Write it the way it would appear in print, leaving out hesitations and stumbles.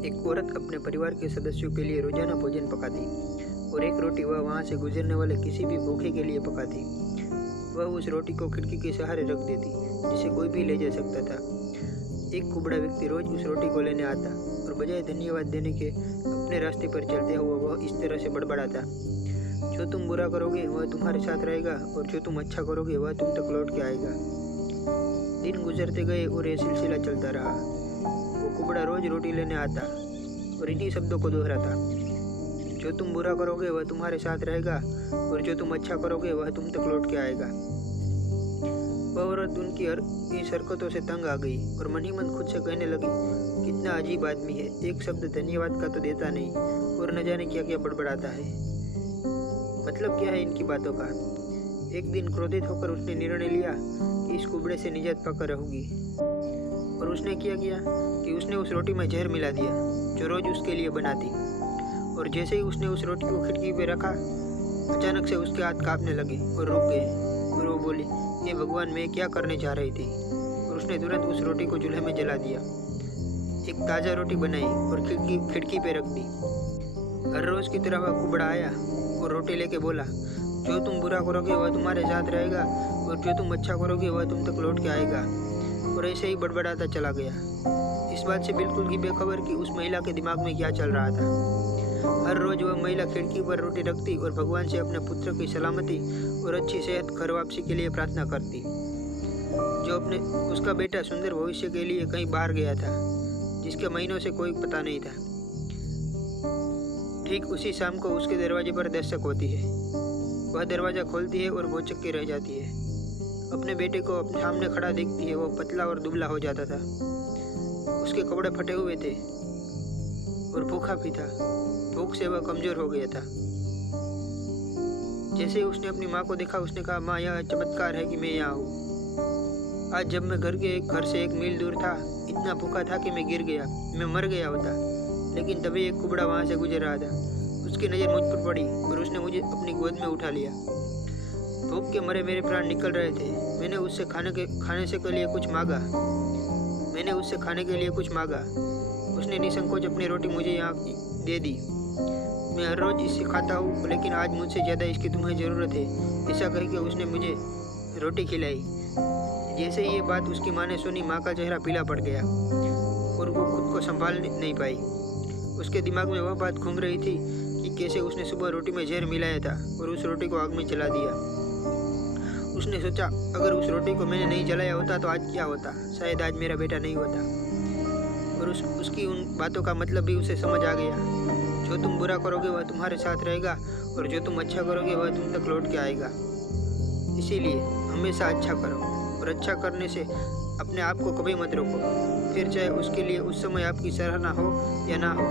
एक औरत अपने परिवार के सदस्यों के लिए रोजाना भोजन पकाती और एक रोटी वह वहां से गुजरने वाले किसी भी भूखे के लिए पकाती। वह उस रोटी को खिड़की के सहारे रख देती जिसे कोई भी ले जा सकता था। एक कुबड़ा व्यक्ति रोज उस रोटी को लेने आता और बजाय धन्यवाद देने के अपने रास्ते पर चलते हुए वह इस तरह से बड़बड़ाता, जो तुम बुरा करोगे वह तुम्हारे साथ रहेगा और जो तुम अच्छा करोगे वह तुम तक लौट के आएगा। दिन गुजरते गए और यह सिलसिला चलता रहा। वो कुबड़ा रोज रोटी लेने आता और इन्हीं शब्दों को दोहराता, जो तुम बुरा करोगे वह तुम्हारे साथ रहेगा और जो तुम अच्छा करोगे वह तुम तक लौट के आएगा। वह औरत उनकी इस हरकतों से तंग आ गई और मन ही मन खुद से कहने लगी, कितना अजीब आदमी है, एक शब्द धन्यवाद का तो देता नहीं और न जाने क्या क्या बड़बड़ाता है। मतलब क्या है इनकी बातों का। एक दिन क्रोधित होकर उसने निर्णय लिया कि इस कुबड़े से निजात पाकर रहूंगी। और उसने क्या किया कि उसने उस रोटी में जहर मिला दिया जो रोज उसके लिए बनाती। और जैसे ही उसने उस रोटी को खिड़की पे रखा, अचानक से उसके हाथ कांपने लगे और रुक गए और वो बोली, ये भगवान, मैं क्या करने जा रही थी। और उसने तुरंत उस रोटी को चूल्हे में जला दिया, एक ताज़ा रोटी बनाई और खिड़की पे रख दी। हर रोज की तरह वह कुबड़ा आया और रोटी लेके बोला, जो तुम बुरा करोगे वह तुम्हारे साथ रहेगा और जो तुम अच्छा करोगे वह तुम तक लौट के आएगा। और ऐसे ही बड़बड़ाता चला गया, इस बात से बिल्कुल भी बेखबर कि उस महिला के दिमाग में क्या चल रहा था। हर रोज वह महिला खिड़की पर रोटी रखती और भगवान से अपने पुत्र की सलामती और अच्छी सेहत घर वापसी के लिए प्रार्थना करती, जो उसका बेटा सुंदर भविष्य के लिए कहीं बाहर गया था, जिसके महीनों से कोई पता नहीं था। ठीक उसी शाम को उसके दरवाजे पर दस्तक होती है। वह दरवाज़ा खोलती है और भौचक्की के रह जाती है। अपने बेटे को अपने सामने खड़ा देखती है। वो पतला और दुबला हो जाता था, उसके कपड़े फटे हुए थे और भूखा भी था। भूख से वह कमजोर हो गया था। जैसे ही उसने अपनी माँ को देखा, उसने कहा, माँ, यह चमत्कार है कि मैं यहाँ हूँ। आज जब मैं घर से 1 मील दूर था, इतना भूखा था कि मैं गिर गया, मैं मर गया होता। लेकिन तभी एक कुबड़ा वहाँ से गुजर रहा था। उसकी नज़र मुझ पर पड़ी और उसने मुझे अपनी गोद में उठा लिया। भूख के मरे मेरे प्राण निकल रहे थे। मैंने उससे खाने के लिए कुछ मांगा। उसने निसंकोच अपनी रोटी मुझे यहाँ दे दी। मैं हर रोज इससे खाता हूँ, लेकिन आज मुझसे ज़्यादा इसकी तुम्हें ज़रूरत है, ऐसा कह के उसने मुझे रोटी खिलाई। जैसे ही ये बात उसकी माँ ने सुनी, माँ का चेहरा पीला पड़ गया और वो खुद को संभाल नहीं पाई। उसके दिमाग में वह बात घूम रही थी कि कैसे उसने सुबह रोटी में जहर मिलाया था और उस रोटी को आग में जला दिया। उसने सोचा, अगर उस रोटी को मैंने नहीं जलाया होता तो आज क्या होता, शायद आज मेरा बेटा नहीं होता। और उसकी उन बातों का मतलब भी उसे समझ आ गया, जो तुम बुरा करोगे वह तुम्हारे साथ रहेगा और जो तुम अच्छा करोगे वह तुम तक लौट के आएगा। इसीलिए हमेशा अच्छा करो और अच्छा करने से अपने आप को कभी मत रोको, फिर चाहे उसके लिए उस समय आपकी सराहना हो या ना हो।